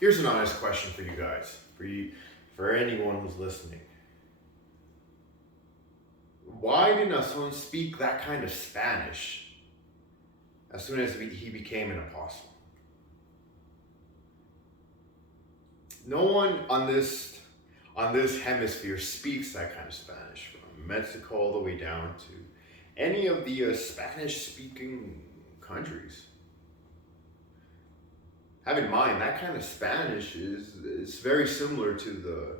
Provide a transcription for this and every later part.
Here's an honest question for you guys, for anyone who's listening. Why did Naason speak that kind of Spanish as soon as he became an apostle? No one on this hemisphere speaks that kind of Spanish, from Mexico all the way down to any of the Spanish-speaking countries. Have in mind that kind of Spanish is very similar to the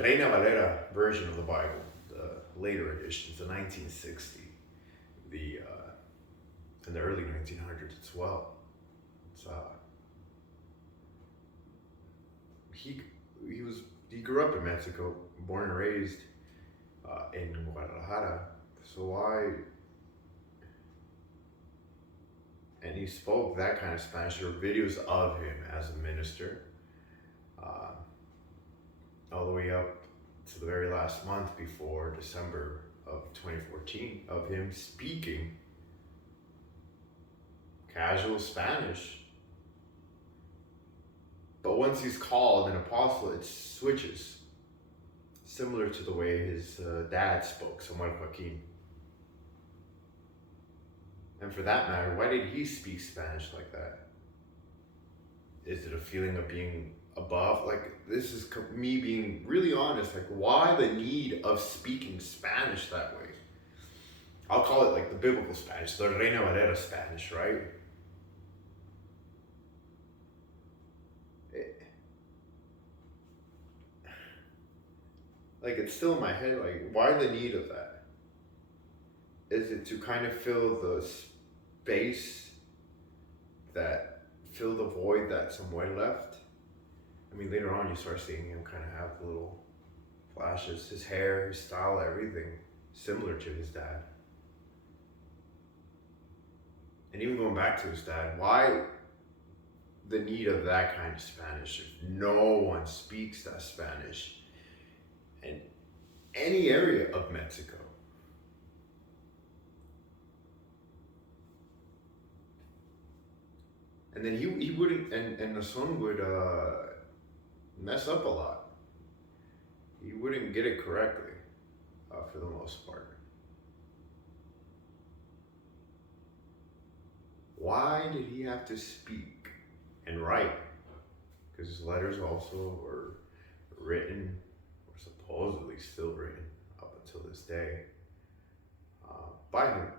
Reina Valera version of the Bible, the later editions, the 1960, the in the early 1900s as well. It's, he he grew up in Mexico, born and raised in Guadalajara. So why? And he spoke that kind of Spanish. There were videos of him as a minister, uh, all the way up to the very last month before December of 2014, of him speaking casual Spanish. But once he's called an apostle, it switches, similar to the way his dad spoke, Samuel Joaquin. And for that matter, why did he speak Spanish like that? Is it a feeling of being above? Like, this is me being really honest. Like, why the need of speaking Spanish that way? I'll call it like the biblical Spanish, the Reina Valera Spanish, right? Like, it's still in my head. Like, why the need of that? Is it to kind of fill the space fill the void that Samuel left? I mean, later on you start seeing him kind of have little flashes, his hair, his style, everything similar to his dad. And even going back to his dad, why the need of that kind of Spanish if no one speaks that Spanish in any area of Mexico? And then he wouldn't, and Naason would mess up a lot. He wouldn't get it correctly for the most part. Why did he have to speak and write? Because his letters also were written, or supposedly still written up until this day, by him.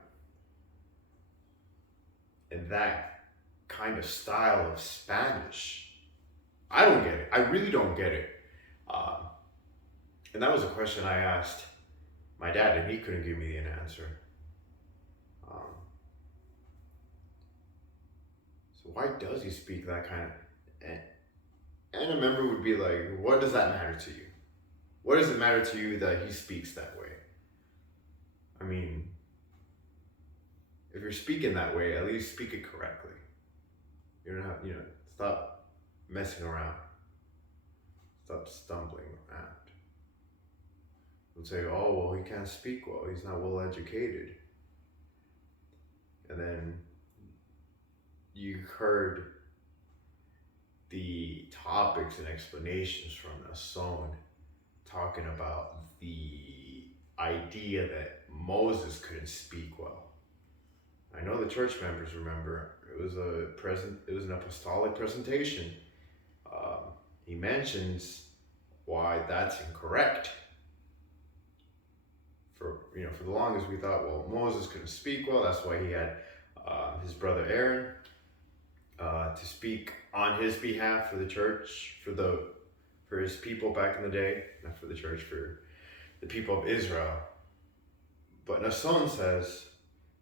And that kind of style of Spanish, I don't get it. I really don't get it. And that was a question I asked my dad, and he couldn't give me an answer. So why does he speak that kind of? And a member would be like, "What does that matter to you? What does it matter to you that he speaks that way? I mean, if you're speaking that way, at least speak it correctly. You don't have, stop messing around. Stop stumbling around. They'll say, oh, well, he can't speak well. He's not well educated. And then you heard the topics and explanations from Naason talking about the idea that Moses couldn't speak well. I know the church members remember it was an apostolic presentation. He mentions why that's incorrect. For the longest we thought, well, Moses couldn't speak well. That's why he had his brother Aaron to speak on his behalf for the church, for his people back in the day, not for the church, for the people of Israel. But Naason says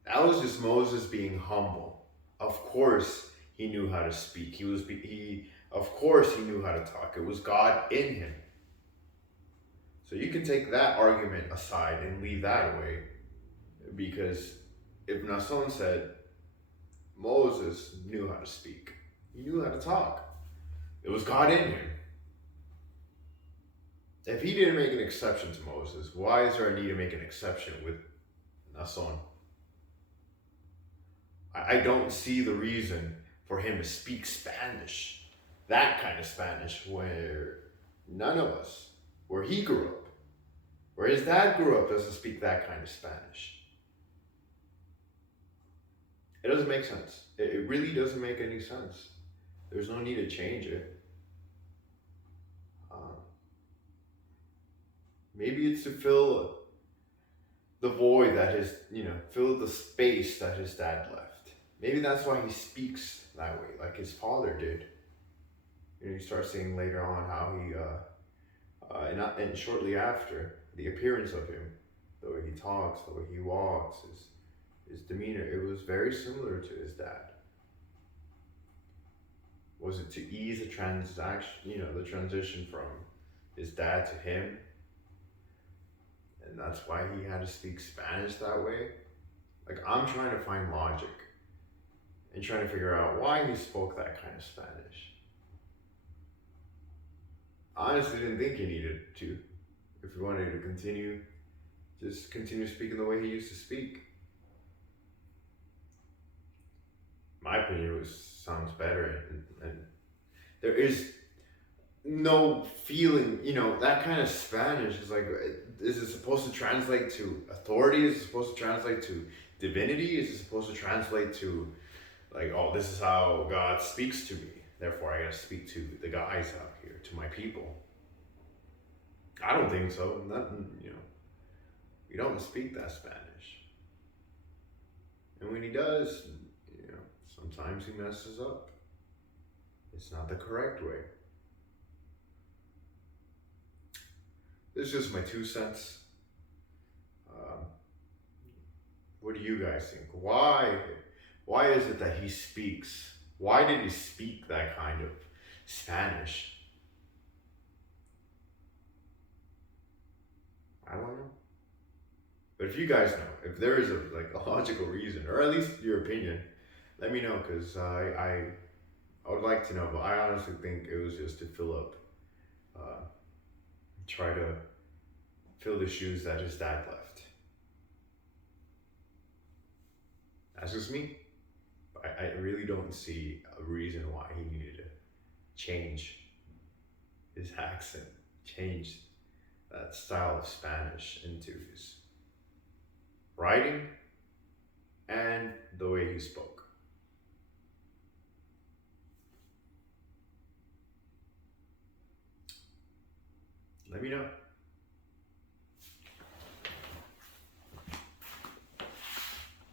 that was just Moses being humble. Of course he knew how to speak. Of course he knew how to talk. It was God in him. So you can take that argument aside and leave that away, because if Naason said Moses knew how to speak, he knew how to talk, it was God in him. If he didn't make an exception to Moses, why is there a need to make an exception with Naason? I don't see the reason for him to speak Spanish that kind of Spanish where none of us, where he grew up, where his dad grew up, doesn't speak that kind of Spanish. It doesn't make sense. It really doesn't make any sense. There's no need to change it. Um, Maybe it's to fill the void that fill the space that his dad left. Maybe that's why he speaks that way, like his father did. You start seeing later on how and shortly after, the appearance of him, the way he talks, the way he walks, his demeanor, it was very similar to his dad. Was it to ease the the transition from his dad to him? And that's why he had to speak Spanish that way? Like, I'm trying to find logic and trying to figure out why he spoke that kind of Spanish. I honestly didn't think he needed to. If he wanted to just continue speaking the way he used to speak. My opinion sounds better, and there is no feeling, that kind of Spanish is like, is it supposed to translate to authority? Is it supposed to translate to divinity? Is it supposed to translate to, like, oh, this is how God speaks to me, therefore I gotta speak to the guys out here, to my people? I don't think so. We don't speak that Spanish. And when he does, sometimes he messes up. It's not the correct way. This is just my 2 cents. What do you guys think? Why is it that he speaks? Why did he speak that kind of Spanish? I don't know. But if you guys know, if there is a logical reason, or at least your opinion, let me know, because I would like to know. But I honestly think it was just to try to fill the shoes that his dad left. That's just me. I really don't see a reason why he needed to change his accent, change that style of Spanish into his writing and the way he spoke. Let me know.